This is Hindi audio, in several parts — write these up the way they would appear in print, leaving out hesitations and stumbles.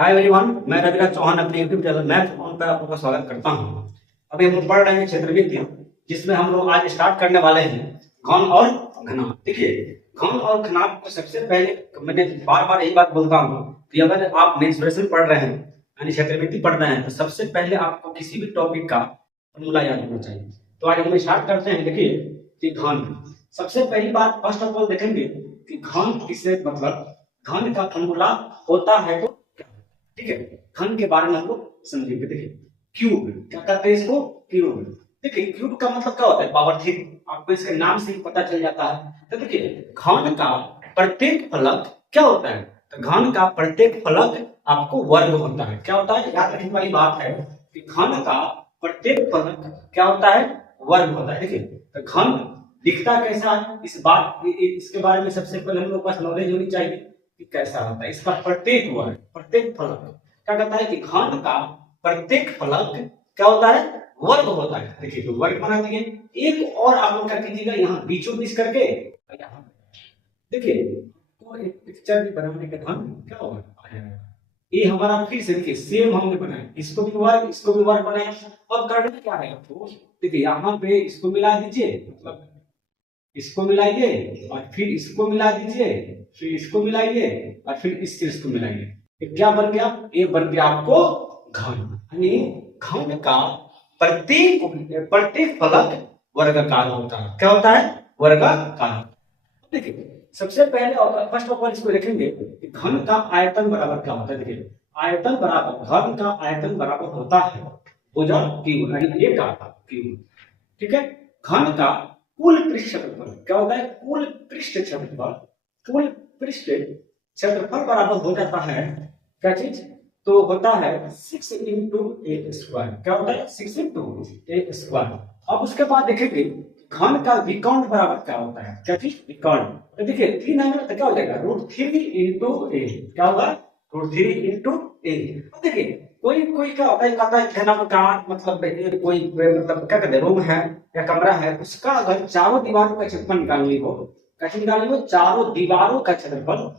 हाय एवरीवन, मैं रविराज चौहान अपने यूट्यूब चैनल मैथ ऑन पर आपका स्वागत करता हूं। अभी हम पढ़ रहे हैं क्षेत्रविद्या, जिसमें हम लोग आज स्टार्ट करने वाले हैं घन और घनाभ। देखिए, घन और घनाभ को सबसे पहले मैंने बार बार यही बात बोलता हूं कि अगर आप मेंसुरेशन पढ़ रहे हैं यानी क्षेत्रविद्या पढ़ रहे हैं तो सबसे पहले आपको किसी भी टॉपिक का फॉर्मूला याद होना चाहिए। तो आज हम स्टार्ट करते हैं। देखिए कि घन, सबसे पहली बात फर्स्ट ऑफ ऑल देखेंगे कि घन किससे मतलब घन का फॉर्मूला होता है तो ठीक है। घन के बारे में हम लोग समझेंगे। देखिए क्यूब, क्या कहते हैं इसको? क्यूब। देखिए क्यूब का मतलब क्या होता है? पावर 3। आपको इसके नाम से ही पता चल जाता है। तो देखिए घन का प्रत्येक फलक क्या होता है? तो घन का प्रत्येक फलक आपको वर्ग होता है। क्या होता है? याद रखने वाली बात है कि घन का प्रत्येक फलक क्या होता है? वर्ग होता है। देखिए तो घन दिखता कैसा है, इस बात इसके बारे में सबसे पहले हम लोग पास नॉलेज होनी चाहिए कि कैसा होता है। इसका प्रत्येक वर्ग, प्रत्येक फलक क्या कहता है कि घन का प्रत्येक फलक क्या होता है? वर्ग होता है। देखिए तो वर्ग बना दिए। एक और आप लोग क्या कीजिएगा, यहाँ बीचों बीच करके यहाँ देखिए तो एक पिक्चर भी बनाने का ढंग क्या होगा, ये हमारा फिर से देखिए सेम हमने बनाया, इसको भी वर्ग बनाया। अब करना क्या है आपको? देखिए यहाँ पे इसको मिला दीजिए, मतलब इसको मिलाइए और फिर इसको मिला दीजिए, फिर इसको मिलाइए और फिर इस चीज को मिलाइए। ये क्या बन गया? ये बन गया आपको घन। यानी घन का प्रत्येक प्रत्येक फलक वर्गाकार होता है। क्या होता है? वर्गाकार। देखिए सबसे पहले फर्स्ट ऑफ ऑल इसको देखेंगे कि घन का आयतन बराबर क्या होता है। देखिए आयतन बराबर, घन का आयतन बराबर होता है भुजा क्यूब, यानी एक आधा क्यूब। ठीक है। घन का कुल पृष्ठ क्षेत्रफल क्या होता है? कुल पृष्ठ क्षेत्रफल, कुल पृष्ठ क्षेत्रफल बराबर हो जाता है क्या चीज? तो होता है 6 इंटू ए स्क्वायर। क्या होता है? 6 इंटू ए स्क्वायर। अब उसके बाद देखेंगे घन का विकर्ण बराबर क्या होता है? क्या चीज? विकर्ण। तो देखिए 3 है तो क्या हो जाएगा? √3 इंटू ए। क्या होगा? √3 इंटू ए। देखिए कोई कोई क्या होता है, कहता है घन का मतलब कोई मतलब क्या कहते हैं, रूम है या कमरा है, उसका अगर चारों दीवारों का क्षेत्रफल निकालनी हो, कैसे निकालनी हो? चारों दीवारों का क्षेत्रफल,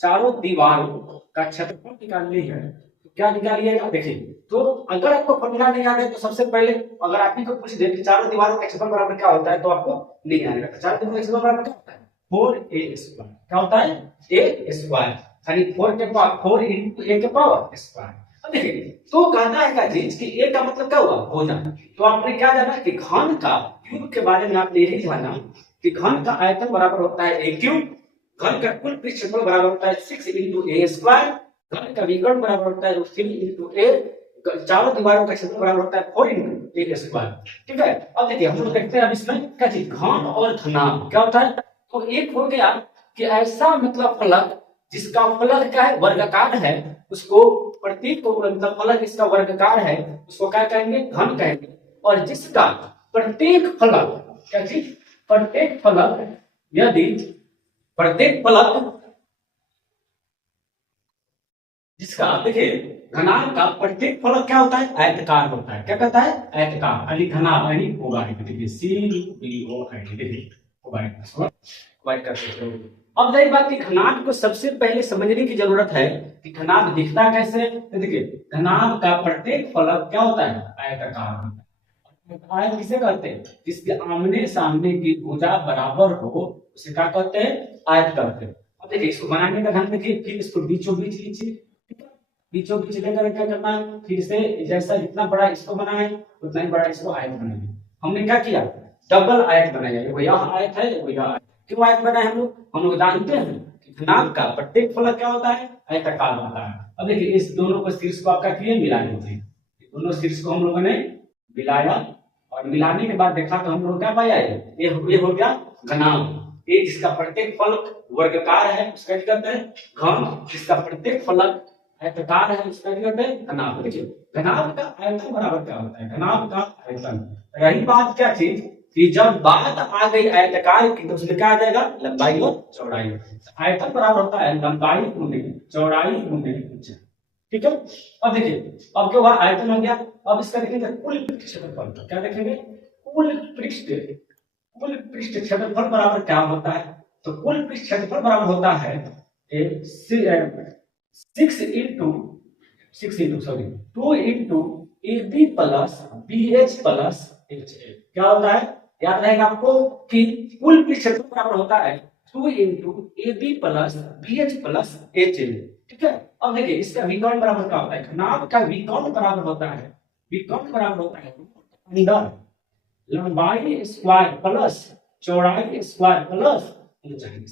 चारों दीवारों का क्षेत्रफल निकालनी है तो क्या निकालिएगा? देखिए तो अगर आपको फॉर्मूला नहीं आता है तो सबसे पहले अगर आप ही को पूछ दे कि चारों दीवारों का क्षेत्रफल बराबर क्या होता है तो आपको नहीं आएगा। चारों दीवारों का क्षेत्रफल बराबर क्या होता है? 4a square. क्या होता है? a स्क्वायर, यानी 4 के पावर 4 इंटू a के पावर स्क्वायर। अब देखिए तो कहता है का चीज कि a का मतलब क्या हुआ? भुजा। तो आपने क्या जाना कि घन का क्यूब के बारे में आपने यही जाना कि घन का आयतन बराबर होता है a क्यूब, घन का कुल पृष्ठफल बराबर होता है 6 इंटू a स्क्वायर, घन का विकर्ण बराबर होता है √3 इंटू a, चारों दीवारों का क्षेत्रफल बराबर होता है 4 इंटू a स्क्वायर। ठीक है। अब देखिए हम लोग देखते हैं अब इसमें क्या चीज, घन और घनाभ क्या होता है? तो एक हो गया कि ऐसा मतलब फलक जिसका फलक क्या है? वर्गाकार है, उसको प्रत्येक मतलब फलक इसका वर्गाकार है उसको क्या कहेंगे? घन कहेंगे। और जिसका प्रत्येक फलक क्या चीज? प्रत्येक फलक, यदि प्रत्येक फलक जिसका देखिए घनाभ का प्रत्येक फलक क्या होता है? आयताकार होता है। क्या कहता है? आयताकार, यानी घनाभ यानी ओवाइड। देखिए CUBOID, देखिए ओवाइड कर सकते हो। अब रही बात कि घनाभ को सबसे पहले समझने की जरूरत है कि घनाभ दिखता कैसे। तो देखिए घनाभ का प्रत्येक फलक क्या होता है? आयताकार होता है। आयत किसे कहते हैं? जिसके आमने सामने की भुजा बराबर हो उसे क्या कहते हैं? आयत कहते हैं। अब देखिए इसको बनाने का ढंग देखिए, फिर इसको बीचों बीच लीजिए, बीचों बीच लेकर क्या करना है? फिर से जैसा जितना बड़ा इसको बनाए उतना ही बड़ा इसको आयत बनाएंगे। हमने क्या किया? डबल आयत बनाया। वो यह आयत है, वो यह आयत। क्यों आयत बनाए हम लोग जानते हैं कि घनाभ का प्रत्येक फलक क्या होता है? आयताकार होता है। अब देखिए इस दोनों को शीर्ष को आपका किए मिला लीजिए, दोनों शीर्ष को हम लोगों ने मिलाया और मिलाने के बाद देखा तो हम लोग क्या पाया? ये हो गया घनाभ। ये जिसका प्रत्येक फलक वर्गाकार है उसका क्या कहते हैं? घन। जिसका प्रत्येक फलक आयताकार है उसका क्या कहते हैं? घनाभ। देखिए घनाभ का आयतन बराबर क्या होता है? घनाभ का आयतन। रही बात क्या चीज कि जब बात आ गई आयताकार की तो उसमें क्या आ जाएगा? लंबाई और चौड़ाई। आयतन बराबर होता है लंबाई गुणे चौड़ाई गुणे ऊंचाई। ठीक है। अब देखिए अब क्या हुआ? आयतन हो गया। अब इसका देखेंगे कुल पृष्ठ क्षेत्रफल। क्या देखेंगे? कुल पृष्ठ क्षेत्रफल बराबर क्या होता है? तो कुल पृष्ठ क्षेत्रफल बराबर होता है 6 into 6 into sorry 2 into A B plus B H plus H A. क्या होता है, याद रहेगा आपको कि कुल पृष्ठ क्षेत्रफल बराबर होता है 2 into A B plus B H plus H A. ठीक है, अब देखिए इसका विकर्ण बराबर क्या होता है, घनाभ का विकर्ण बराबर होता है, विकर्ण बराबर होता है अंदर लंबाई स्क्वायर प्लस चौड़ाई स्क्वायर प्लस ऊंचाई।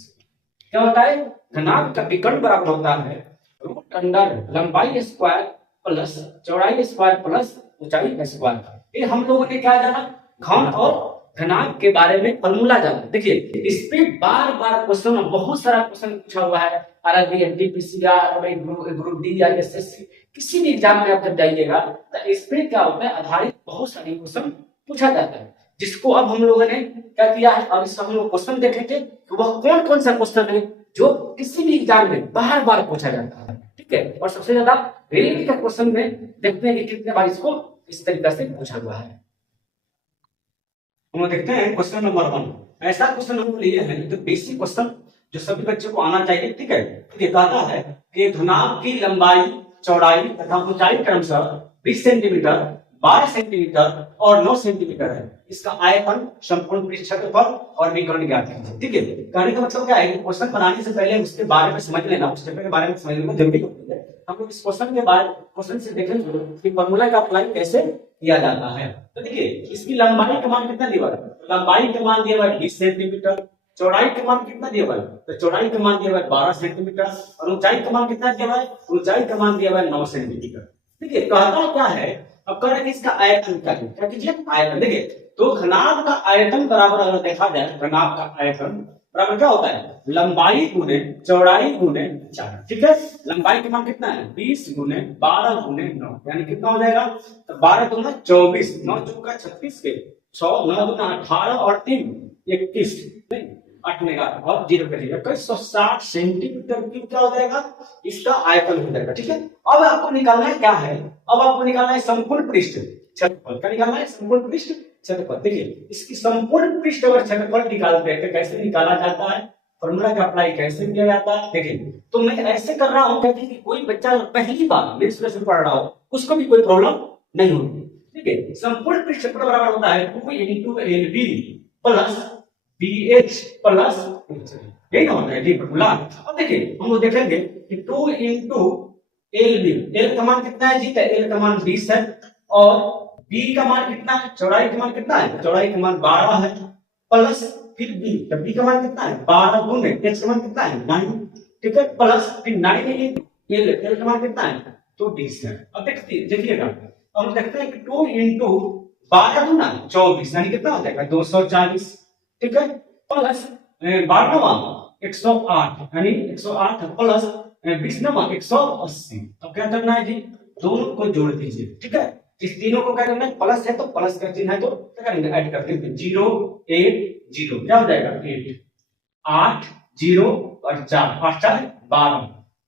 क्या होता है, घनाभ का विकर्ण बराबर होता है रूट अंडर लंबाई स्क्वायर प्लस चौड़ाई स्क्वायर प्लस ऊंचाई स्क्वायर। ये हम लोगों ने क्या जाना, घन और घनाभ के बारे में फॉर्मूला जाना। देखिए इस पे बार बार क्वेश्चन, बहुत सारा क्वेश्चन पूछा हुआ है, आरआरबी एनटीपीसी ग्रुप डी या एसएससी किसी भी एग्जाम में आप जब जाइएगा तो इस पे क्या होता है, आधारित बहुत सारे क्वेश्चन पूछा जाता है, जिसको अब हम लोगों ने क्या किया है, अब इसका हम लोग क्वेश्चन देखेंगे कि वह कौन कौन सा क्वेश्चन है जो किसी भी एग्जाम में बार बार पूछा जाता है। ठीक है, और सबसे ज्यादा रेलवे का क्वेश्चन में देखते हैं कि कितने बार इसको इस तरीके से पूछा हुआ है। हम लोग देखते हैं क्वेश्चन नंबर 1। ऐसा क्वेश्चन हम लिए हैं तो बेसिक क्वेश्चन जो सभी बच्चों को आना चाहिए। ठीक है, तो ये कहता है कि घनाभ की लंबाई चौड़ाई तथा ऊंचाई क्रमशः 20 सेंटीमीटर 12 सेंटीमीटर और 9 सेंटीमीटर है। इसका आयतन संपूर्ण पृष्ठ क्षेत्रफल और विकर्ण ज्ञात कीजिए। ठीक है, कहने का मतलब क्या है कि क्वेश्चन बनाने से पहले उसके बारे में समझ लेना, उस चैप्टर के बारे में समझ लेना जरूरी होती है। हम लोग इस क्वेश्चन के बाद क्वेश्चन से देखेंगे कि फॉर्मूला का अप्लाई कैसे किया जाता है। तो देखिए इसकी लंबाई का मान कितना दिया हुआ है, लंबाई का मान दिया हुआ है 20 सेंटीमीटर, चौड़ाई का मान कितना दिया हुआ है, तो चौड़ाई का मान दिया हुआ है 12 सेंटीमीटर और ऊंचाई का मान कितना दिया हुआ है, ऊंचाई का मान दिया हुआ है 9 सेंटीमीटर। देखिए कहता क्या है, अब कह रहे हैं इसका आयतन क्या कीजिए, आयतन। देखिए तो घनाभ का आयतन बराबर अगर देखा जाए, घनाभ का आयतन बराबर क्या होता है, लंबाई गुने चौड़ाई गुने ऊंचाई। ठीक है, लंबाई का मान कितना है 20 गुने 12 गुने 9, यानी कितना हो जाएगा, तो 12 दूना 24, 9 चौका 36 के 6 9 दूना 18 और 3 21 नहीं 8 में और 0 के 2160 सेंटीमीटर क्यूब क्या हो जाएगा, इसका आयतन हो जाएगा। ठीक है, अब आपको निकालना है क्या है, अब आपको निकालना है संपूर्ण पृष्ठ क्षेत्रफल। क्या निकालना है, संपूर्ण पृष्ठ क्षेत्रफल। देखिए इसकी संपूर्ण पृष्ठ अगर क्षेत्रफल निकालते हैं तो कैसे निकाला जाता है, फॉर्मूला का अप्लाई कैसे किया जाता है। देखिए तो मैं ऐसे कर रहा हूं ताकि कोई बच्चा पहली बार मेरे लेसन पढ़ रहा हो उसको भी कोई प्रॉब्लम नहीं होगी। ठीक है, संपूर्ण पृष्ठ क्षेत्रफल बराबर होता है 2 into LB plus BH plus यही ना होता है जी फॉर्मूला। अब देखिए हम लोग देखेंगे कि 2 into LB, L का मान कितना है जी, L का मान 20 है और B का मान कितना है, चौड़ाई का मान कितना है, चौड़ाई का मान 12 है प्लस फिर B, तो B का मान कितना है 12 गुने H का मान कितना है 9। ठीक है, प्लस फिर 9 into L का मान कितना है तो 20 है। अब देखिएगा अब हम देखते हैं कि 2 into 12 गुना 24 यानी कितना हो जाएगा 240। ठीक है, प्लस 12 108 यानी 108 प्लस 20 180। अब क्या करना है जी, दोनों को जोड़ दीजिए। ठीक है, इस तीनों को क्या करना है, प्लस है तो प्लस का चिन्ह है तो क्या करेंगे ऐड कर देंगे, 0 8 0 क्या हो जाएगा 8 8 0 और 4 8 4 12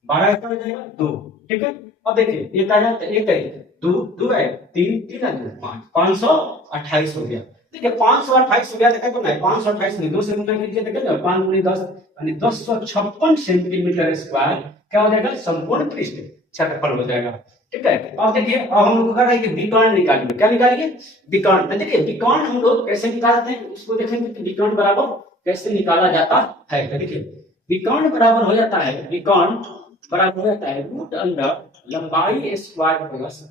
12 क्या हो जाएगा 2। ठीक है, अब देखिए ये क्या है, एक है 2 2 है 3 3 है 2 5 528 हो गया। देखिए 528 हो गया, देखा तो नहीं 528 नहीं 2 से गुना कीजिए, देखिए 5 गुनी 10 यानी 1056 सेंटीमीटर स्क्वायर क्या हो जाएगा, संपूर्ण पृष्ठ क्षेत्रफल हो जाएगा। ठीक है, अब देखिए अब हम लोग कर रहे हैं कि विकर्ण निकालिए। क्या निकालिए, विकर्ण। देखिए विकर्ण हम लोग कैसे निकालते हैं उसको देखेंगे कि विकर्ण बराबर कैसे निकाला जाता है। देखिए विकर्ण बराबर हो जाता है, विकर्ण बराबर हो जाता है रूट अंडर लंबाई स्क्वायर प्लस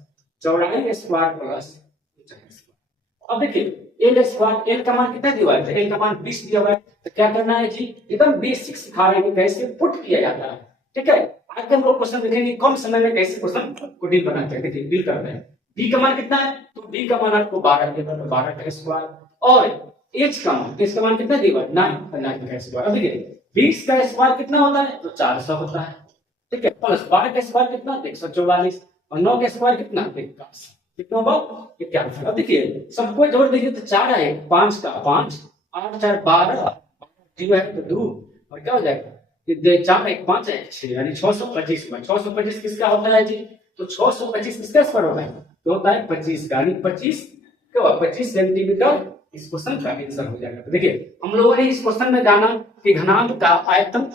चौड़ाई स्क्वायर प्लस ऊंचाई स्क्वायर। अब देखिए एल स्क्वायर, एल का मान कितना दिया हुआ है, एल का मान 20 दिया हुआ है, तो क्या करना है जी, एकदम बेसिक सिखा रहे हैं कैसे पुट किया जाता है। ठीक है, आगे हम लोग क्वेश्चन देखेंगे कम समय में कैसे क्वेश्चन को डील बनाते हैं। देखिए डील करते हैं, बी का मान कितना है, तो बी का मान आपको 12 दिया हुआ है, 12 का स्क्वायर और एच का मान कितना दिया हुआ है 9, 9 का स्क्वायर। अब देखिए 20 का स्क्वायर कितना होता है, तो 400 होता है। ठीक है, प्लस 12 का स्क्वायर कितना 144 और 9 का स्क्वायर कितना 81, कितना होगा 81। अब देखिए सबको जोड़ दीजिए तो 4 है 5 का 5 8 4 12 0 है तो 2 और क्या हो जाएगा, 4 1 5 है 6 यानी 625 हुआ। 625 किसका होता है जी, तो 625 किसका स्क्वायर होता है, तो होता है 25 का, यानी 25 क्या हुआ 25 सेंटीमीटर इस क्वेश्चन का आंसर हो जाएगा। तो देखिए हम लोगों ने इस क्वेश्चन में जाना कि घनाभ का आयतन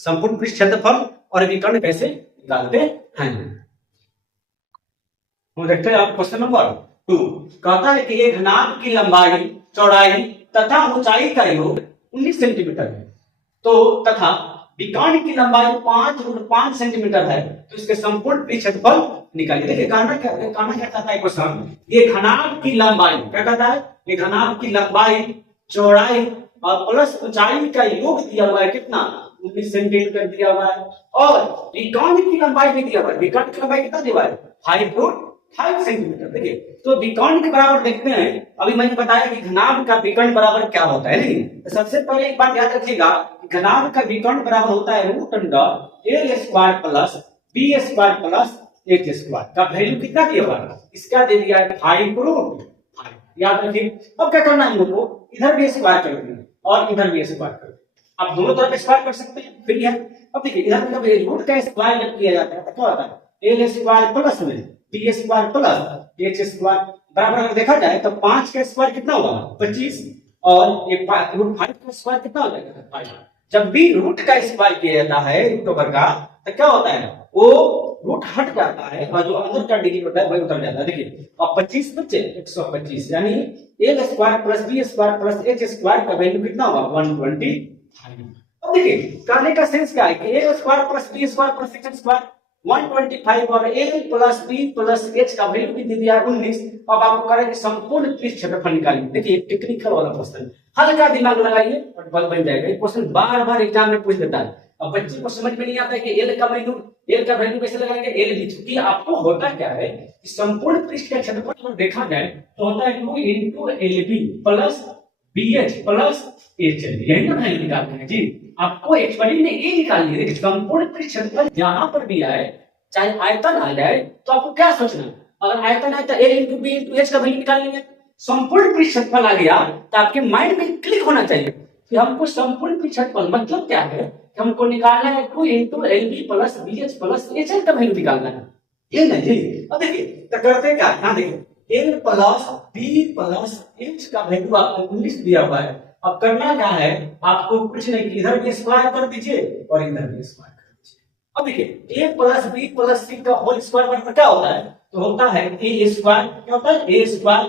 संपूर्ण पृष्ठ क्षेत्रफल और विकर्ण कैसे निकालते हैं। हम देखते हैं आप क्वेश्चन नंबर 2 कहता है कि एक घनाभ की लंबाई, चौड़ाई तथा ऊंचाई का योग 19 सेंटीमीटर है, तो तथा विकर्ण की लंबाई 5 सेंटीमीटर है, तो इसके संपूर्ण क्षेत्रफल निकालिए। देखिए कहना क्या चाहता है क्वेश्चन, ये घनाभ की लंबाई क्या कहता है, ये घनाभ की लंबाई, चौड़ाई और प्लस ऊंचाई का योग दिया हुआ है कितना, 19 सेंटीमीटर दिया हुआ है, और विकर्ण की लंबाई भी दिया हुआ है। विकर्ण की लंबाई कितना दिया हुआ है, 5 सेंटीमीटर। देखिए तो विकर्ण के बराबर देखते हैं, अभी मैंने बताया कि घनाभ का विकर्ण बराबर क्या होता है, नहीं तो सबसे पहले एक बात याद रखिएगा, घनाभ का विकर्ण बराबर होता है root under L square plus B square plus H square का वैल्यू कितना दिया हुआ है, इसका दे दिया है 5 रूट 5। याद रखिए। अब क्या करना है हम लोग को, इधर भी स्क्वायर कर देना और इधर भी स्क्वायर कर देना। आप दोनों तरफ स्क्वायर कर सकते हैं, फिर है। अब देखिए इधर जब रूट का स्क्वायर जब किया जाता है तो क्या होता है, एल स्क्वायर प्लस में B square plus H square बराबर अगर देखा जाए तो 5 का स्क्वायर कितना होगा 25, और ये रूट 5 का स्क्वायर कितना हो जाएगा 5। जब भी रूट का स्क्वायर किया जाता है रूट ओवर का, तो क्या होता है, वो रूट हट जाता है और जो अंदर का डिग्री होता है वही उतर जाता है। देखिए अब 25 बच्चे 125, यानी L square plus B square plus H square का वैल्यू कितना होगा 125। अब देखिए करने का सेंस क्या है कि A square plus B square plus H square 125 और a plus b plus h का वैल्यू भी दे दिया 19। अब आपको करें कि संपूर्ण पृष्ठ क्षेत्रफल निकालिए। देखिए टेक्निकल वाला क्वेश्चन, हल्का दिमाग लगाइए और बल बन जाएगा। ये क्वेश्चन बार-बार एग्जाम में पूछ देता है। अब बच्चे को समझ में नहीं आता है कि l का वैल्यू कैसे लगाएंगे, l भी, क्योंकि आपको होता क्या है कि संपूर्ण पृष्ठ का क्षेत्रफल देखा जाए तो होता है 2 * lb plus bh plus hn, यही ना वैल्यू निकालते हैं जी। आपको एक्सपेरिमेंट में ये निकालिए। देखिए संपूर्ण पृष्ठ क्षेत्रफल यहाँ पर भी आए, चाहे आयतन आ जाए, तो आपको क्या सोचना, अगर आयतन आए तो a * b * h का वैल्यू निकाल लेंगे। संपूर्ण पृष्ठ क्षेत्रफल आ गया तो आपके माइंड में क्लिक होना चाहिए कि हमको संपूर्ण पृष्ठ क्षेत्रफल मतलब क्या है, कि हमको निकालना है 2 * lb plus bh plus hn का वैल्यू निकालना है, ये नहीं। अब देखिए तो करते क्या, यहाँ देखिए l plus b plus h का वैल्यू आपको 19 दिया हुआ है। अब करना क्या है, आपको कुछ नहीं, इधर भी स्क्वायर कर दीजिए और इधर भी स्क्वायर कर दीजिए। अब देखिए a plus b plus c का होल स्क्वायर बराबर क्या होता है, तो होता है a स्क्वायर, क्या होता है a square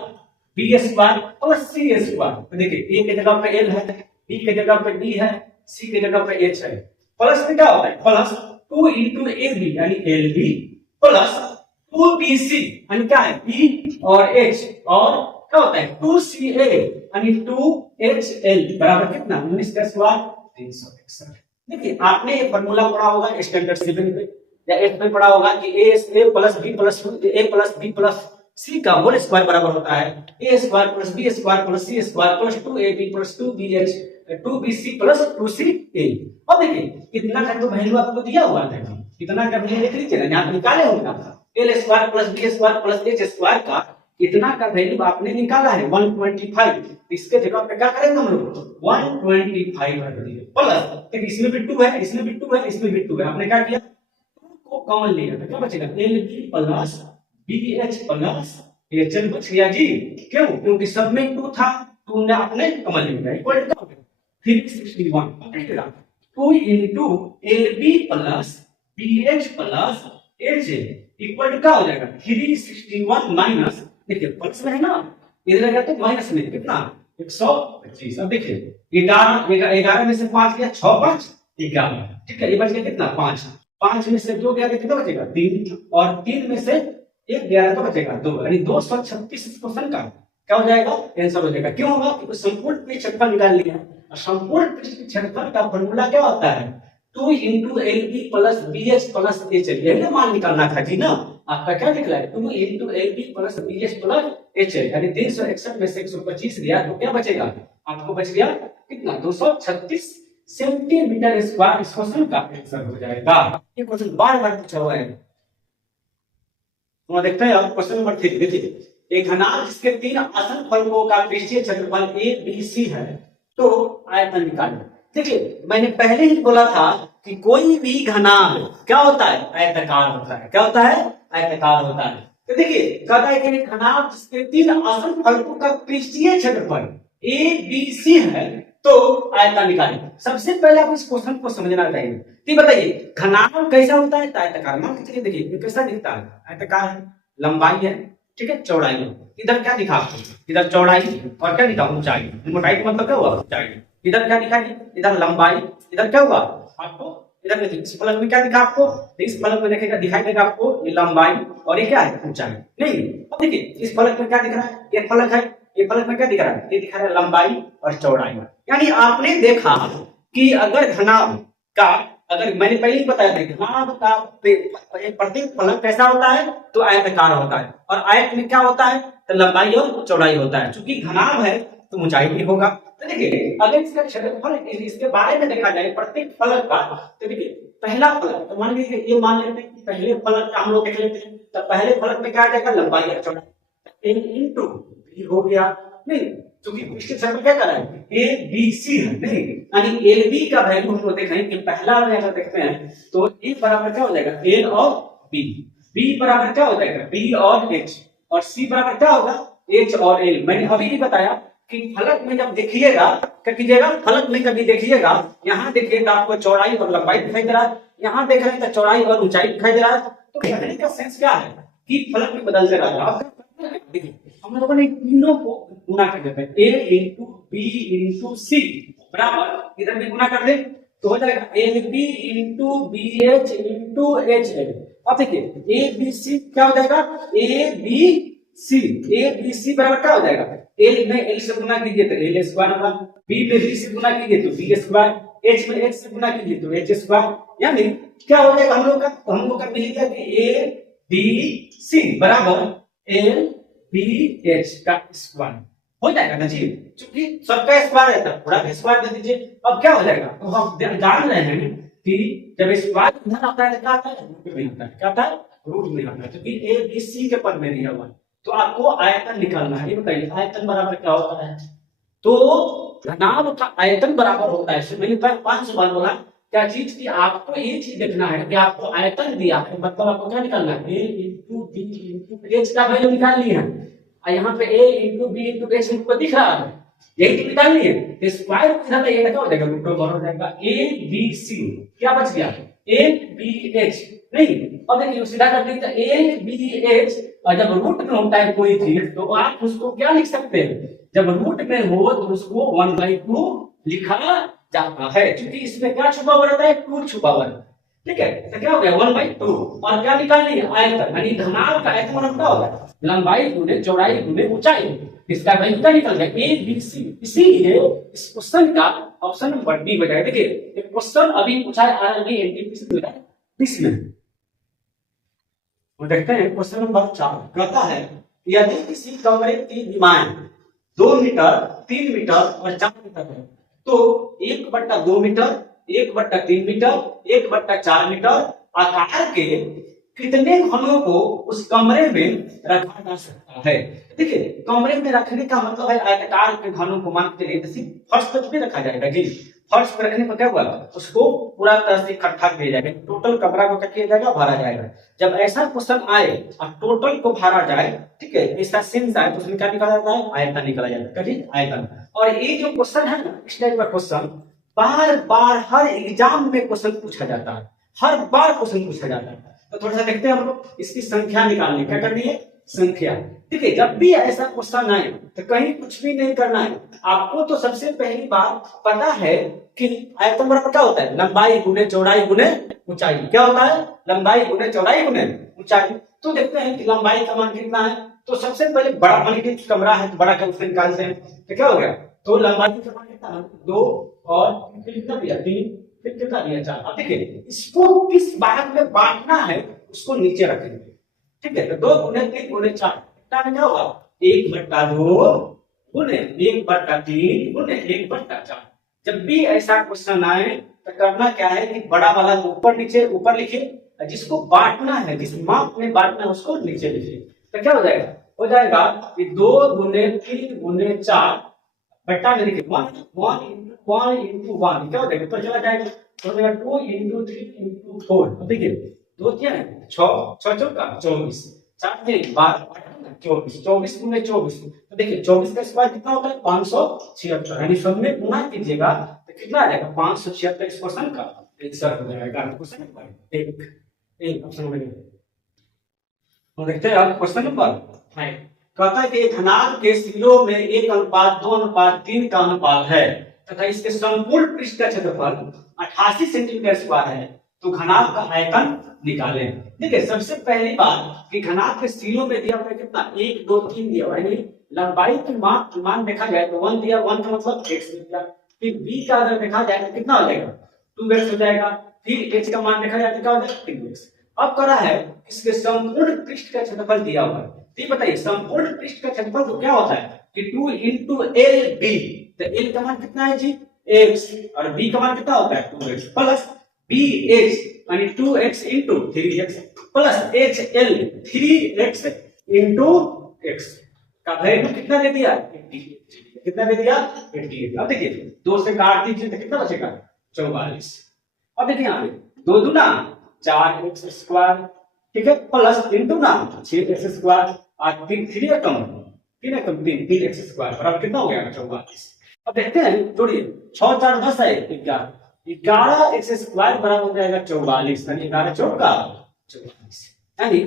b square plus c square. तो देखिए a के जगह पे l है, b के जगह पे b है, c के जगह पे h है, प्लस में क्या होता है प्लस 2 * ab यानी lb प्लस 2bc यानी क्या है b और h, और क्या होता है 2ca यानी 2hl बराबर कितना 19 का स्क्वायर 361। देखिए आपने ये फार्मूला पढ़ा होगा स्टैंडर्ड 7 में या 8 में पढ़ा होगा कि a plus b plus c का होल स्क्वायर बराबर होता है a square plus b square plus c square plus 2ab plus 2bh 2bc plus 2ca। अब देखिए कितना का तो वैल्यू आपको दिया हुआ है, कितना का वैल्यू लिख लीजिए ना, यहाँ निकाले होंगे आपका l square plus b square plus h square का इतना का वैल्यू आपने निकाला है 125। इसके जगह पे क्या करेंगे हम लोग 125 रख दिए प्लस, देखिए इसमें भी 2 है, इसमें भी 2 है, इसमें भी 2 है, आपने क्या किया 2 को कॉमन लिया तो क्या बचेगा lb plus bh plus hn बच गया जी। क्यों, क्योंकि सब में 2 था, 2 ने आपने कॉमन लिया equal to 361। 2 * lb plus bh plus hn equal to क्या हो जाएगा 361 माइनस, देखिए प्लस में है ना, इधर लगा तो माइनस में कितना 125। अब देखिए 11 में से 5 गया 6 5 11, ठीक है, ये बच गया कितना 5 में से 2 गया तो कितना बचेगा 3, और 3 में से 1 गया तो बचेगा 2, यानी 236 इस क्वेश्चन का क्या हो जाएगा आंसर हो जाएगा। क्यों होगा, क्योंकि संपूर्ण पृष्ठ क्षेत्रफल निकाल लिया और संपूर्ण पृष्ठ क्षेत्रफल का फॉर्मूला क्या होता है 2 * lb plus bh plus h, यही ना मान निकालना था जी ना। आपका क्या निकला है 2 * lb plus bh plus h, यानी 361 में से 125 गया तो क्या बचेगा आपको, बच गया कितना 236 सेंटीमीटर स्क्वायर। इस क्वेश्चन का आंसर हो जाएगा। ये क्वेश्चन बार-बार पूछा हुआ है। तो देखते हैं अब क्वेश्चन नंबर 3। देखिए एक घनाभ जिसके 3 आसन फलकों का पृष्ठीय क्षेत्रफल a b c है, तो आयतन निकालिए। देखिए मैंने पहले ही बोला था कि कोई भी घनाभ क्या होता है आयताकार होता है, क्या होता है आयताकार होता है। तो देखिए कहता है कि घनाभ जिसके 3 आसन फलकों का पृष्ठीय क्षेत्रफल a b c है, तो आयतन निकालिए। सबसे पहले आप इस क्वेश्चन को समझना चाहिए। तो बताइए घनाभ कैसा होता है, आयताकार। मान के चलिए देखिए कैसा दिखता है आयताकार है, लंबाई है, ठीक है, चौड़ाई है। इधर क्या दिखा आपको, इधर चौड़ाई और क्या दिखा, ऊंचाई। मोटाई का मतलब क्या हुआ, ऊंचाई। इधर क्या दिखा, इधर लंबाई, इधर क्या हुआ आपको, इधर देखिए इस फलक में क्या दिखा आपको, इस फलक में देखेगा दिखाई देगा आपको ये लंबाई और ये क्या है, ऊंचाई। नहीं, अब देखिए इस फलक में क्या दिख रहा है, ये फलक है, ये फलक में क्या दिख रहा है, ये दिख रहा है लंबाई और चौड़ाई। यानी आपने देखा कि अगर घनाभ का, अगर मैंने पहले ही बताया था घनाभ का प्रत्येक फलक कैसा होता है, तो आयताकार होता है, और आयत में क्या होता है, तो लंबाई और चौड़ाई होता है। चूंकि घनाभ है तो ऊंचाई भी होगा। तो देखिए अगर इसका क्षेत्रफल, इसके बारे में देखा जाए प्रत्येक फलक का, तो देखिए पहला फलक, तो मान लीजिए ये मान लेते हैं कि पहले फलक का हम लोग देख लेते हैं, तो पहले फलक में क्या आ जाएगा, लंबाई और चौड़ाई इनटू बी हो गया। नहीं, क्योंकि पिछले सर्कल क्या कर रहा है, ए बी सी है, नहीं, यानी एल बी का वैल्यू हम लोग देख रहे हैं कि पहला में अगर देखते हैं तो ए बराबर क्या हो जाएगा, एल और बी, बी बराबर क्या हो जाएगा, बी और एच, और सी बराबर क्या होगा, एच और एल। मैंने अभी भी बताया कि फलक में जब देखिएगा, क्या कीजिएगा, फलक में कभी देखिएगा, यहाँ देखिएगा आपको चौड़ाई और लंबाई दिखाई दे रहा है, यहाँ देख रहे हैं तो चौड़ाई और ऊंचाई दिखाई दे रहा है। तो कहने का सेंस क्या है कि फलक में बदलते रहा है। देखिए हम लोगों ने तीनों को गुना कर देते हैं, A into B into C बराबर, इधर भी गुना कर दे तो हो जाएगा A B into B H into H L. अब देखिए ए बी सी क्या हो जाएगा, A B C, A B C बराबर क्या हो जाएगा, एल में एल से गुना कीजिए तो एल स्क्वायर होगा, बी में बी से गुना कीजिए तो बी स्क्वायर, एच में एच से गुना कीजिए तो एच स्क्वायर। यानी क्या हो जाएगा हम लोग का, तो हम लोग का मिल गया कि ए बी सी बराबर एल बी एच का स्क्वायर हो जाएगा ना जी, क्योंकि सबका स्क्वायर रहता है, थोड़ा भी स्क्वायर दे दीजिए। अब क्या हो जाएगा, तो हम जान रहे हैं कि जब स्क्वायर इधर आता है क्या आता है, रूट में आता है, क्या आता है, रूट में आता है, क्योंकि ए बी सी के पद में दिया हुआ है। तो आपको आयतन निकालना है, ये बताइए आयतन बराबर क्या होता है, तो घनाभ का आयतन बराबर होता है। मैंने 5 बार बोला क्या चीज की, आपको ये चीज देखना है कि आपको आयतन दिया है, मतलब आपको क्या निकालना है, ए इंटू बी इंटू एच का वैल्यू निकाल लिया है, और यहाँ पे ए इंटू बी इंटू एच को दिख रहा है, यही तो निकाल लिए। स्क्वायर इधर पे ये क्या हो जाएगा, रूट ओवर हो जाएगा, ए बी सी क्या बच गया, ए बी एच। नहीं, अब देखिए सीधा कर दीजिए ए बी एच, और जब रूट में होता है कोई चीज तो आप उसको क्या लिख सकते हैं, जब रूट में हो तो उसको 1/2 लिखा जाता है, क्योंकि इसमें क्या छुपा हुआ रहता है, 2 छुपा हुआ रहता है। ठीक है, तो क्या हो गया 1/2, और क्या निकाल लिया, आयतन, यानी घनाभ का आयतन मतलब क्या होता है, लंबाई गुने चौड़ाई गुने ऊंचाई। इसका वैल्यू क्या निकल गया, ए बी सी। इसीलिए इस क्वेश्चन का ऑप्शन नंबर डी हो जाएगा। देखिए ये क्वेश्चन अभी पूछा है आरआरबी एनटीपीसी 2020 में। तो देखते हैं क्वेश्चन नंबर 4 कहता है यदि किसी कमरे की विमाएं 2 मीटर 3 मीटर और 4 मीटर है, तो 1/2 मीटर 1/3 मीटर 1/4 मीटर आकार के कितने घनों को उस कमरे में रखा जा सकता है। देखिए कमरे में रखने का मतलब है आयताकार के घनों को मान के चलिए, तो सिर्फ फर्श पर भी रखा जाएगा जी, फर्श पर रखने पर क्या हुआ, उसको पूरा तरह से इकट्ठा किया जाएगा, टोटल कमरा को क्या किया जाएगा, भरा जाएगा। जब ऐसा क्वेश्चन आए और टोटल को भरा जाए, ठीक है, इसका सेंस आए तो उसमें क्या निकाला जाता है, आयतन निकाला जाता है, आयतन। और ये जो क्वेश्चन है ना, इस टाइप का क्वेश्चन बार बार हर एग्जाम में क्वेश्चन पूछा जाता है, हर बार क्वेश्चन पूछा जाता है। तो थोड़ा सा देखते हैं हम लोग, इसकी संख्या निकालनी, क्या करनी है, संख्या। ठीक है, जब भी ऐसा क्वेश्चन आए तो कहीं कुछ भी नहीं करना है आपको, तो सबसे पहली बात पता है कि आयतन बराबर क्या होता है, लंबाई गुने चौड़ाई गुने ऊंचाई। क्या होता है, लंबाई गुने चौड़ाई गुने ऊंचाई। तो देखते हैं कि लंबाई का मान कितना है, तो सबसे पहले बड़ा मान लीजिए कमरा है तो बड़ा का उससे निकालते हैं, तो क्या हो गया, तो लंबाई का मान कितना है 2 और फिर कितना दिया 3 फिर कितना दिया 4। अब देखिए इसको किस भाग में बांटना है उसको नीचे रखेंगे। ठीक है, तो 2 गुने 3 गुने 4 क्या होगा, 1/2 गुने 1/3 गुने 1/4। जब भी ऐसा क्वेश्चन आए तो करना क्या है कि बड़ा वाला को ऊपर नीचे ऊपर लिखिए, जिसको बांटना है, जिस माप में बांटना है उसको नीचे लिखिए। तो क्या हो जाएगा कि 2 गुने 3 गुने 4 बट्टा में लिखिए 1 into 1 क्या हो जाएगा, ऊपर चला जाएगा, तो हो जाएगा 2 into 3 into 4। अब देखिए 2 क्या है 6 6 चौका 24 4 3 12 24 24 गुने 24। तो देखिए 24 का स्क्वायर कितना होता है 576, यानी सब में गुना कीजिएगा तो कितना आ जाएगा 576 इस क्वेश्चन का आंसर हो जाएगा। क्वेश्चन नंबर 1 ऑप्शन नंबर तो देखते हैं आप क्वेश्चन नंबर 5। कहता है कि एक घनाभ के सिरों में 1:2:3 का अनुपात है तथा इसके संपूर्ण पृष्ठ का क्षेत्रफल 88 सेंटीमीटर स्क्वायर है, तो घनाभ का आयतन निकालें। देखिए सबसे पहली बात कि घनाभ के सिरों में दिया हुआ है कितना 1 2 3 दिया हुआ है, लंबाई की मान देखा जाए तो 1 दिया, 1 का मतलब x दिया। फिर b का अगर देखा जाए तो कितना हो जाएगा 2x हो जाएगा। फिर h का मान देखा जाए तो क्या हो जाएगा 3x। अब करा है इसके संपूर्ण पृष्ठ का क्षेत्रफल दिया हुआ है, तो बताइए संपूर्ण पृष्ठ का क्षेत्रफल तो क्या होता है कि 2 into LB, तो L का मान कितना है जी x और B का मान कितना होता है 2x प्लस BX यानी 2x into 3x plus HL 3x into x का वैल्यू कितना दे दिया 88। कितना दे दिया 88। अब देखिए 2 से काट दीजिए तो कितना बचेगा 44। अब देखिए यहाँ पे 2 दूना 4x स्क्वायर, ठीक है, प्लस 3 दूना 6x स्क्वायर और 3 कम 3x स्क्वायर बराबर कितना हो गया 44। अब देखते हैं जोड़िए 6 4 10 है 11x स्क्वायर बराबर हो जाएगा 44, यानी 11 चौका 44, यानी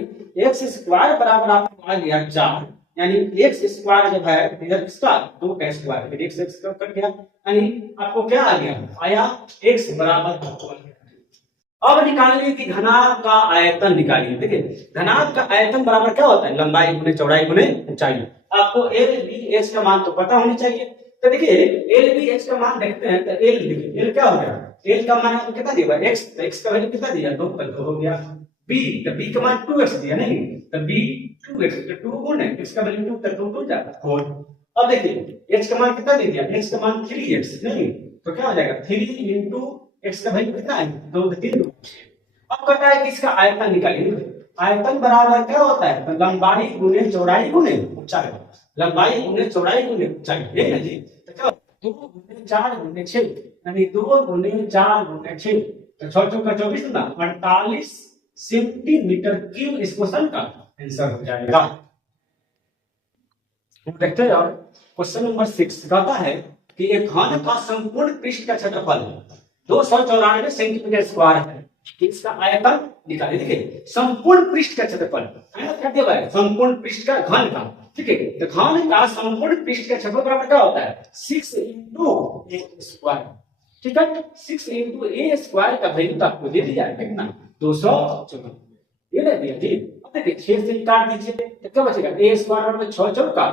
x स्क्वायर बराबर आपको आ गया 4, यानी x स्क्वायर जब है इधर किसका 2 का स्क्वायर, फिर x कट गया, यानी आपको क्या आ गया आया x बराबर 1। अब निकालिए कि घनाभ का आयतन निकालिए। देखिए घनाभ का आयतन बराबर क्या होता है लंबाई गुने चौड़ाई गुने ऊंचाई। आपको एल बी एच का मान तो पता होनी चाहिए, तो देखिए एल बी एच का मान देखते हैं तो एल देखिए एल क्या हो गया, एल का मान आपको कितना दिया x, तो x का वैल्यू कितना दिया 2 हो गया। b तो b का मान 2x दिया, नहीं तो b 2x तो 2 गुने x का वैल्यू 2 तो 2 जाता है 4। अब देखिए h का मान कितना दे दिया, x का मान 3x, नहीं तो क्या हो जाएगा 3 into x का वैल्यू कितना है 2 3। अब कहता है कि इसका आयतन निकालिए। आयतन बराबर क्या होता है तो लंबाई गुने चौड़ाई गुने ऊंचाई, लंबाई गुने चौड़ाई गुने ऊंचाई, ठीक है जी। तो क्या 2 गुने 4 गुने 6, यानी 2 गुने 4 गुने 6 तो 6 चौका 24 ना 48 सेंटीमीटर क्यूब इस क्वेश्चन का आंसर हो जाएगा। देखते हैं और क्वेश्चन नंबर 6 कहता है कि एक घन का संपूर्ण पृष्ठ का क्षेत्रफल 294 सेंटीमीटर स्क्वायर है, इसका आयतन निकालिए। देखिए संपूर्ण पृष्ठ का क्षेत्रफल क्या दिया है संपूर्ण पृष्ठ का घन का, ठीक है, तो घन का संपूर्ण पृष्ठ का क्षेत्रफल बराबर क्या होता है 6 into a स्क्वायर, ठीक है, 6 into a स्क्वायर का वैल्यू तो आपको दे दिया है कितना 294, ये दे दिया जी। अब देखिए 6 से काट दीजिए तो क्या बचेगा a स्क्वायर बराबर 6 चौका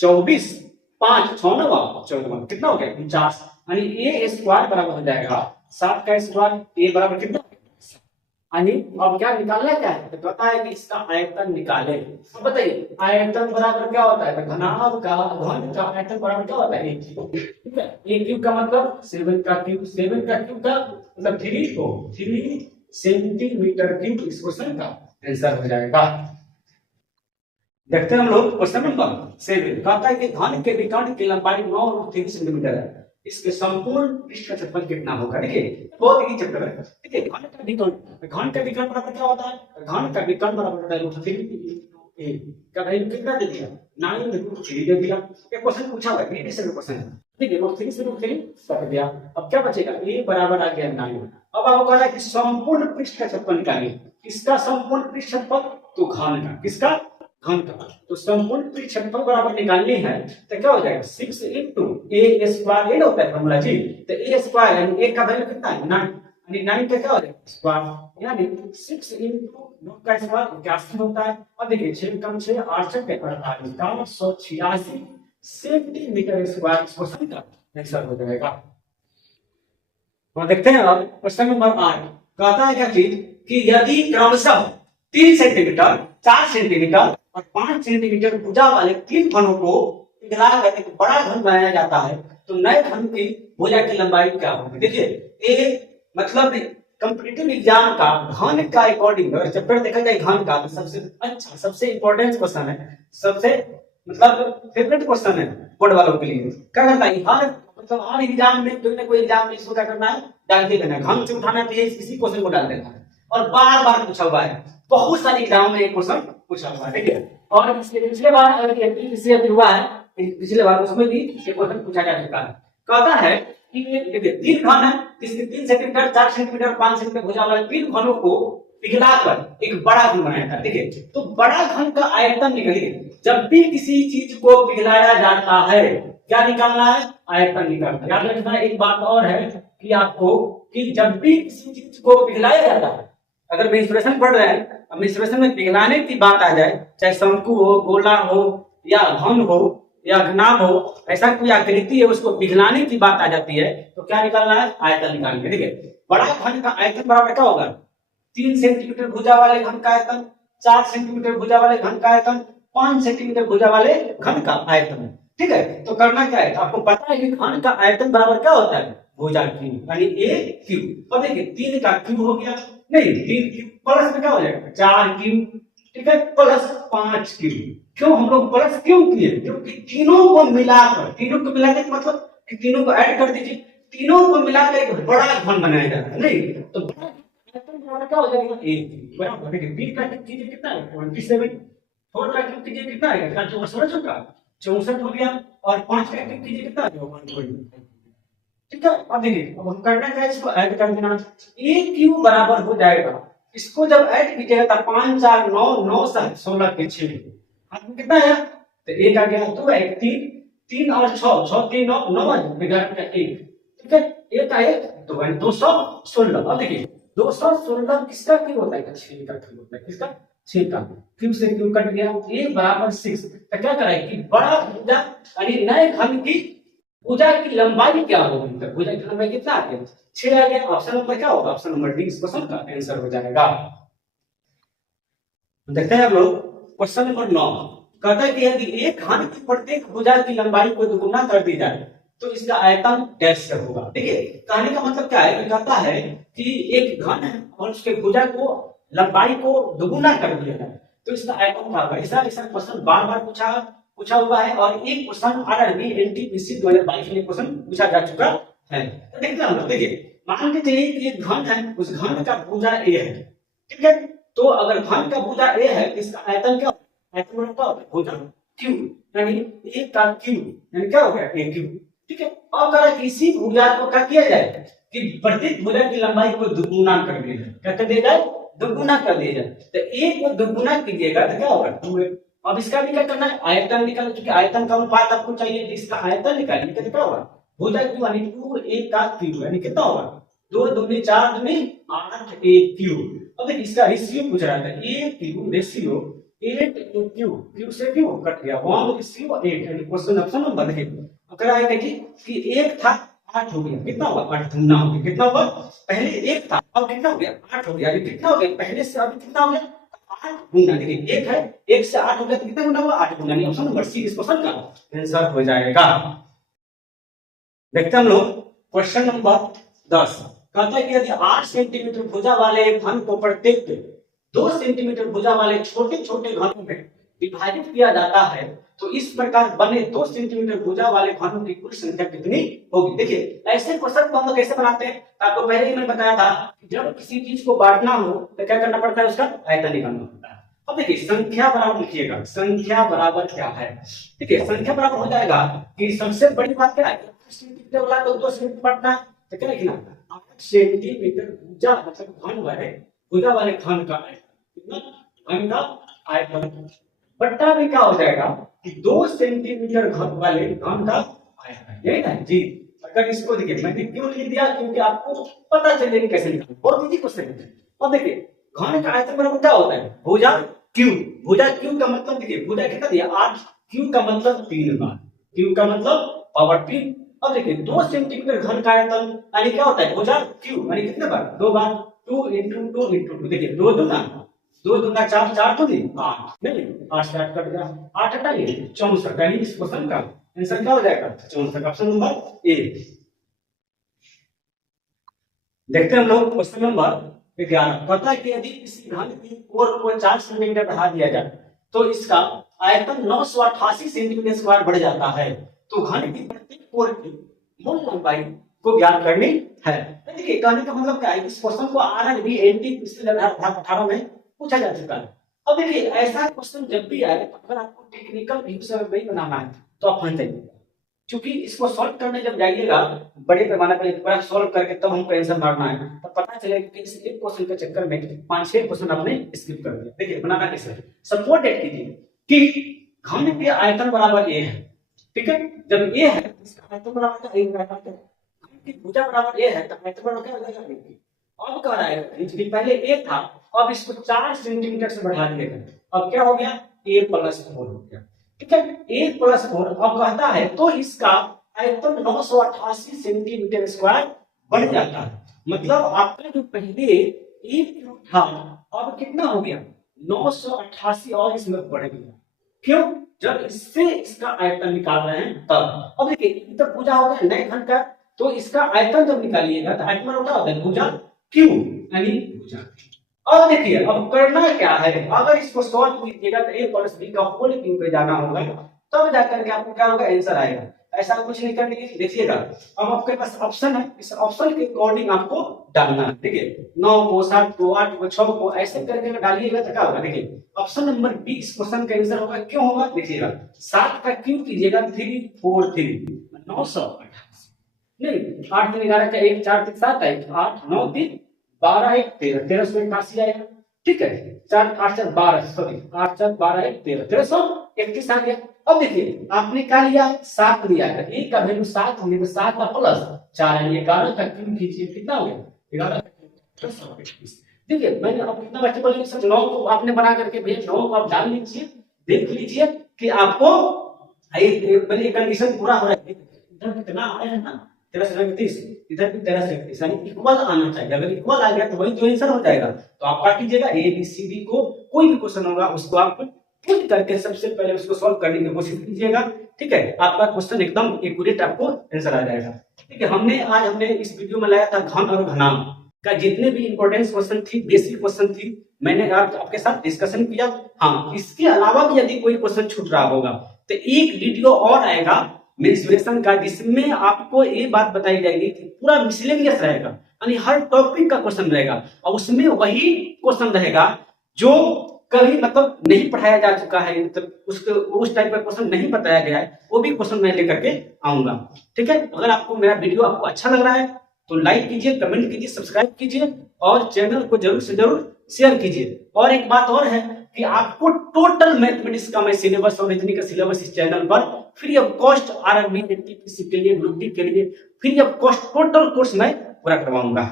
24 5 6 9 14 कितना हो गया 49, यानी a स्क्वायर बराबर हो जाएगा 7 का स्क्वायर, a बराबर कितना यानी अब क्या निकालना क्या है तो कहता है कि इसका आयतन निकाले। अब बताइए आयतन बराबर क्या होता है तो घनाभ का घन का आयतन बराबर क्या होता है 1 क्यूब, ठीक है, 1 क्यूब का मतलब 7 का क्यूब, 7 का क्यूब का मतलब 3 सेंटीमीटर क्यूब इस क्वेश्चन का आंसर हो जाएगा। देखते हैं हम लोग क्वेश्चन नंबर 7। कहता है कि घन के विकर्ण की लंबाई 9 सेंटीमीटर है, इसके संपूर्ण पृष्ठ का क्षेत्रफल कितना होगा। देखिए बहुत ही चैप्टर है। देखिए घन का विकर्ण बराबर क्या होता है घन का विकर्ण बराबर होता है √3 का वैल्यू कितना दे दिया 9√3 दे दिया। ये क्वेश्चन पूछा हुआ है प्रीवियस क्वेश्चन है, ठीक है, √3 से √3 कट गया। अब क्या बचेगा a बराबर आ गया 9। अब आपको कह रहा है कि संपूर्ण पृष्ठ का क्षेत्रफल निकालिए। किसका संपूर्ण पृष्ठ क्षेत्रफल तो घन का, किसका घन का, तो संपूर्ण पृष्ठ क्षेत्रफल बराबर निकालनी है तो क्या हो जाएगा 6 into a स्क्वायर, ये होता है फॉर्मूला जी, तो a स्क्वायर यानी a का वैल्यू कितना है 9, यानी 9 का क्या हो जाएगा स्क्वायर, यानी 6 into 9 का स्क्वायर 81 होता है। अब देखिए 6 कम 6 8 के 48 986 सेंटीमीटर स्क्वायर इस क्वेश्चन का आंसर हो जाएगा। तो देखते हैं अब क्वेश्चन नंबर 8। कहता है क्या चीज कि यदि क्रमशः 3 सेंटीमीटर 4 सेंटीमीटर और 5 सेंटीमीटर भुजा वाले 3 घनों को मिलाकर एक बड़ा घन बनाया जाता है तो नए घन की भुजा की लंबाई क्या होगी। देखिए ये मतलब कॉम्पिटिटिव एग्जाम का घन का अकॉर्डिंग अगर चैप्टर देखा जाए घन का तो सबसे अच्छा सबसे इंपॉर्टेंट क्वेश्चन है, सबसे मतलब फेवरेट क्वेश्चन है बोर्ड वालों के लिए। क्या करता है हर मतलब हर एग्जाम में कोई ना कोई एग्जाम में इसको क्या करना है डालते देना है, घन से उठाना है इसी क्वेश्चन को डाल देना है और बार बार पूछा हुआ है, बहुत सारे एग्जाम में एक क्वेश्चन पूछा हुआ है, ठीक है। और पिछले बार अगर हुआ है पिछले बार उसमें भी ये क्वेश्चन पूछा जा चुका है। कहता है कि देखिए 3 घन है, इसके 3 सेंटीमीटर 4 सेंटीमीटर 5 सेंटीमीटर भुजा वाले 3 घनों को पिघलाकर एक बड़ा घन बनाया था। ठीक है, तो बड़ा घन का आयतन निकलिए। जब भी किसी चीज को पिघलाया जाता है क्या निकालना है? आयतन निकालना है। याद रखना एक बात और है कि आपको कि जब भी किसी चीज को पिघलाया जाता है, अगर मेंस्ट्रुएशन पढ़ रहे हैं, अब मेंस्ट्रुएशन में पिघलाने की बात आ जाए, चाहे शंकु हो, गोला हो, या घन हो, या घनाभ हो, ऐसा कोई आकृति है उसको पिघलाने की बात आ जाती है, तो क्या निकालना है? आयतन निकालना है। ठीक है, बड़ा घन का आयतन बराबर क्या होगा? 3 सेंटीमीटर भुजा वाले घन का आयतन, 4 सेंटीमीटर भुजा वाले घन का आयतन, 5 सेंटीमीटर भुजा वाले घन का आयतन। ठीक है, तो करना क्या है? आपको पता है कि घन का आयतन बराबर क्या होता है? भुजा क्यूब, यानी ए क्यूब। अब देखिए 3 का क्यूब हो गया, नहीं 3 क्यूब प्लस में क्या हो जाएगा? 4 क्यूब। ठीक है, प्लस 5 क्यूब। क्यों हम लोग प्लस क्यों किए? क्योंकि तीनों को मिलाकर, तीनों को मिलाकर मतलब कि तीनों को ऐड कर दीजिए, तीनों को मिलाकर एक बड़ा घन बनाया जाता है। नहीं तो बड़ा आयतन बराबर क्या हो जाएगा? ए क्यूब बराबर। देखिए 3 का क्यूब कीजिए कितना है? 27। 4 का क्यूब कीजिए कितना है? 64 हो गया। और 5 का क्यूब कीजिए कितना है? 120। ठीक है, अब देखिए अब हम करना क्या है? इसको ऐड कर देना। ए क्यूब बराबर हो जाएगा, इसको जब ऐड कीजिएगा तो 5 4 9 9 7 16 के 6 हाथ में कितना है? तो एक आ गया, 2 1 3 3 और 6 6 3 9 9 11 का 1। ठीक है, एक का 1 तो 216। अब देखिए 216 किसका क्यूब होता है? 6 का क्यूब होता है। किसका? 6 का। क्यूब से क्यूब कट गया, a बराबर 6। तो क्या करें कि बड़ा भुजा यानी नए घन की भुजा की लंबाई क्या होगी? तो भुजा की लंबाई कितना आ गया? 6 आ गया। ऑप्शन नंबर क्या होगा? ऑप्शन नंबर डी इस क्वेश्चन का आंसर हो जाएगा। देखते हैं हम लोग क्वेश्चन नंबर 9। कहता है कि यदि एक घन की प्रत्येक भुजा की लंबाई को दुगुना कर दी जाए तो इसका आयतन डैश से होगा। देखिए कहने का मतलब क्या है कि कहता है कि एक घन है और उसके भुजा को लंबाई को दुगुना कर दिया जाए तो इसका आयतन क्या होगा। ऐसा ऐसा क्वेश्चन बार बार पूछा हुआ है और एक क्वेश्चन आरआरबी एनटीपीसी 2022 में क्वेश्चन पूछा जा चुका है। तो देखते हैं, देखिए मान के चलिए कि एक घन है, उस घन का भुजा ए है। ठीक है, तो अगर घन का भुजा ए है इसका आयतन क्या? आयतन क्या होता है? भुजा क्यूब, यानी ए का क्यूब, यानी क्या हो गया? ए क्यूब। ठीक है, अब अगर किसी भुजा को क्या किया जाए कि प्रत्येक भुजा की लंबाई को दुगुना कर दिया जाए। क्या कर दिया जाए? दुगुना कर दिया जाए। तो ए को दुगुना कीजिएगा तो क्या होगा? 2a। अब इसका भी क्या करना है? आयतन निकालना, क्योंकि आयतन का अनुपात आपको चाहिए, इसका आयतन निकालिए तो क्या होगा? भुजा क्यूब यानी 2a का क्यूब, यानी कितना होगा? 2 दूनी 4 दूनी 8a क्यूब। अब देखिए इसका रेशियो पूछ रहा था, a cube ratio 8a cube, cube से क्यूब कट गया, 1 रेशियो 8, यानी क्वेश्चन ऑप्शन नंबर देखिए अगर आएगा कि 1 था 8 हो गया, कितना हुआ? 8 गुना हो गया। कितना हुआ? पहले 1 था अब कितना हो गया? 8 हो गया। अभी कितना हो गया? पहले से अभी कितना हो गया? 8 गुना। देखिए 1 है, 1 से 8 हो गया तो कितना गुना हुआ? 8 गुना। ऑप्शन नंबर सी इस क्वेश्चन का आंसर हो जाएगा। देखते हैं हम लोग क्वेश्चन नंबर 10। कहता है कि यदि 8 सेंटीमीटर भुजा वाले एक घन को प्रत्येक 2 सेंटीमीटर भुजा वाले छोटे छोटे घनों में विभाजित किया जाता है तो इस प्रकार बने 2 सेंटीमीटर भुजा वाले घनों की कुल संख्या कितनी होगी। देखिए ऐसे क्वेश्चन को हम लोग कैसे बनाते हैं? आपको पहले ही मैंने बताया था कि जब किसी चीज को बांटना हो तो क्या करना पड़ता है? उसका आयतन निकालना पड़ता है। अब देखिए संख्या बराबर लिखिएगा, संख्या बराबर क्या है? ठीक है, संख्या बराबर हो जाएगा कि सबसे बड़ी बात क्या है? 8 सेंटीमीटर वाला को 2 सेंटीमीटर बांटना है तो क्या लिखना? 8 सेंटीमीटर भुजा मतलब घन वाले भुजा वाले घन का कितना? घन का आयतन बट्टा में क्या हो जाएगा कि 2 सेंटीमीटर घन वाले घन का आयतन। यही ना जी? अगर इसको देखिए मैंने क्यों लिख दिया? क्योंकि आपको पता चलेगा कैसे लिखना। बहुत इजी क्वेश्चन है। और देखिए घन का आयतन बराबर क्या होता है? भुजा क्यूब। भुजा क्यूब का मतलब देखिए भुजा कितना दिया? 8, क्यूब का मतलब 3 बार, क्यूब का मतलब पावर 3। अब देखिए 2 सेंटीमीटर घन का आयतन यानी क्या होता है? भुजा क्यूब यानी कितने बार? 2 बार, 2 into 2 into 2। देखिए 2 दूना 4, 4 तो नहीं 8, नहीं 8 से 8 कट गया, 8 हटाइए 64, यानी इस क्वेश्चन का आंसर क्या हो जाएगा? 64, ऑप्शन नंबर ए। देखते हैं हम लोग क्वेश्चन नंबर 11। पता है कि यदि किसी घन की कोर को 4 सेंटीमीटर बढ़ा दिया जाए तो इसका आयतन 988 सेंटीमीटर स्क्वायर बढ़ जाता है, तो घन की प्रत्येक कोर की मूल लंबाई को ज्ञात करनी है। देखिए कहने का मतलब क्या है? इस क्वेश्चन को आरआरबी एनटीपीसी 2018 में पूछा जा चुका है। अब देखिए ऐसा क्वेश्चन जब भी आए अगर आपको टेक्निकल व्यू से नहीं बनाना है तो आप फंस जाइएगा। क्योंकि इसको सॉल्व करने जब जाइएगा बड़े पैमाने पर एक बार सॉल्व करके तब हमको आंसर मारना है, तो पता चलेगा कि इस एक क्वेश्चन के चक्कर में 5-6 क्वेश्चन आपने स्किप कर दिया। देखिए बनाना कैसे, सपोज दैट कीजिए कि घन के आयतन बराबर a है, ठीक है। जब a है तो इसका आयतन बराबर a है, घन की भुजा बराबर a है तो आयतन बराबर क्या हो जाएगा a। अब क्या है कि पहले a था, अब इसको 4 सेंटीमीटर से बढ़ा दिया गया, अब क्या हो गया a+4 हो गया, ठीक है। a+4 अब कहता है तो इसका आयतन 988 सेंटीमीटर स्क्वायर बढ़ जाता है। मतलब आपका जो पहले एक था अब कितना हो गया 988 और इसमें बढ़ गया। क्यों? जब इससे इसका आयतन निकाल रहे हैं तब। अब देखिए तो भुजा हो गया नए घन का, तो इसका आयतन जब निकालिएगा तो आयतन क्या होता है भुजा क्यू यानी भुजा। अब देखिए अब करना क्या है, अगर इसको सॉल्व कीजिएगा तो a+b का होल क्यूब पे जाना होगा, तब जाकर के आपको क्या होगा आंसर आएगा। ऐसा कुछ नहीं करने की, देखिएगा अब आपके पास ऑप्शन है, इस ऑप्शन के अकॉर्डिंग आपको डालना है। देखिए 9 को 7 को 8 को 6 को ऐसे करके डालिएगा तो क्या होगा, देखिए ऑप्शन नंबर बी इस क्वेश्चन का आंसर होगा। क्यों होगा देखिएगा, 7 का क्यूब कीजिएगा 343 988 नहीं 8 3 11 का 1 4 3 7 है 8 9 3 12 1 13 1381 आएगा, ठीक है। 4 8 4 12 सॉरी 8 4 12 1 13 1331 आ गया। अब देखिए आपने क्या लिया 7 लिया है, a का वैल्यू 7 होने तो 7 का प्लस 4 यानी 11 का क्यूब कीजिए कितना हो गया 11 का 1321। देखिए मैंने अब कितना बच्चे बोले सब 9 को आपने बना करके भेज 9 को आप डाल लीजिए, देख लीजिए कि आपको ये कंडीशन पूरा हो रहा है। इधर कितना आया है ना 1331, इधर भी 1331 यानी इक्वल आना चाहिए। अगर इक्वल आ गया तो वही तो आंसर हो जाएगा। तो आप क्या कीजिएगा ए बी सी डी को कोई भी क्वेश्चन होगा उसको आप पुट करके सबसे पहले उसको सॉल्व करने की कोशिश कीजिएगा, ठीक है। आपका क्वेश्चन एकदम एक्यूरेट आपको आंसर आ जाएगा, ठीक है। हमने इस वीडियो में लाया था घन और घनाभ का जितने भी इंपॉर्टेंट क्वेश्चन थी, बेसिक क्वेश्चन थी, मैंने आपके साथ डिस्कशन किया। हाँ इसके अलावा भी यदि कोई क्वेश्चन छूट रहा होगा तो एक वीडियो और आएगा मेंसुरेशन का, जिसमें आपको ये बात बताई जाएगी कि पूरा मिसलेनियस रहेगा यानी हर टॉपिक का क्वेश्चन रहेगा, और उसमें वही क्वेश्चन रहेगा जो कभी मतलब नहीं पढ़ाया जा चुका है, मतलब उसको उस टाइप का क्वेश्चन नहीं बताया गया है, वो भी क्वेश्चन मैं लेकर के आऊंगा, ठीक है। अगर आपको मेरा वीडियो आपको अच्छा लग रहा है तो लाइक कीजिए, कमेंट कीजिए, सब्सक्राइब कीजिए और चैनल को जरूर से जरूर शेयर कीजिए। और एक बात और है कि आपको टोटल मैथमेटिक्स का मैं सिलेबस और रीजनिंग का सिलेबस इस चैनल पर free of cost RRB NTPC के लिए ग्रुप डी के लिए free of cost total course मैं पूरा करवाऊंगा।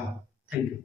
Thank you.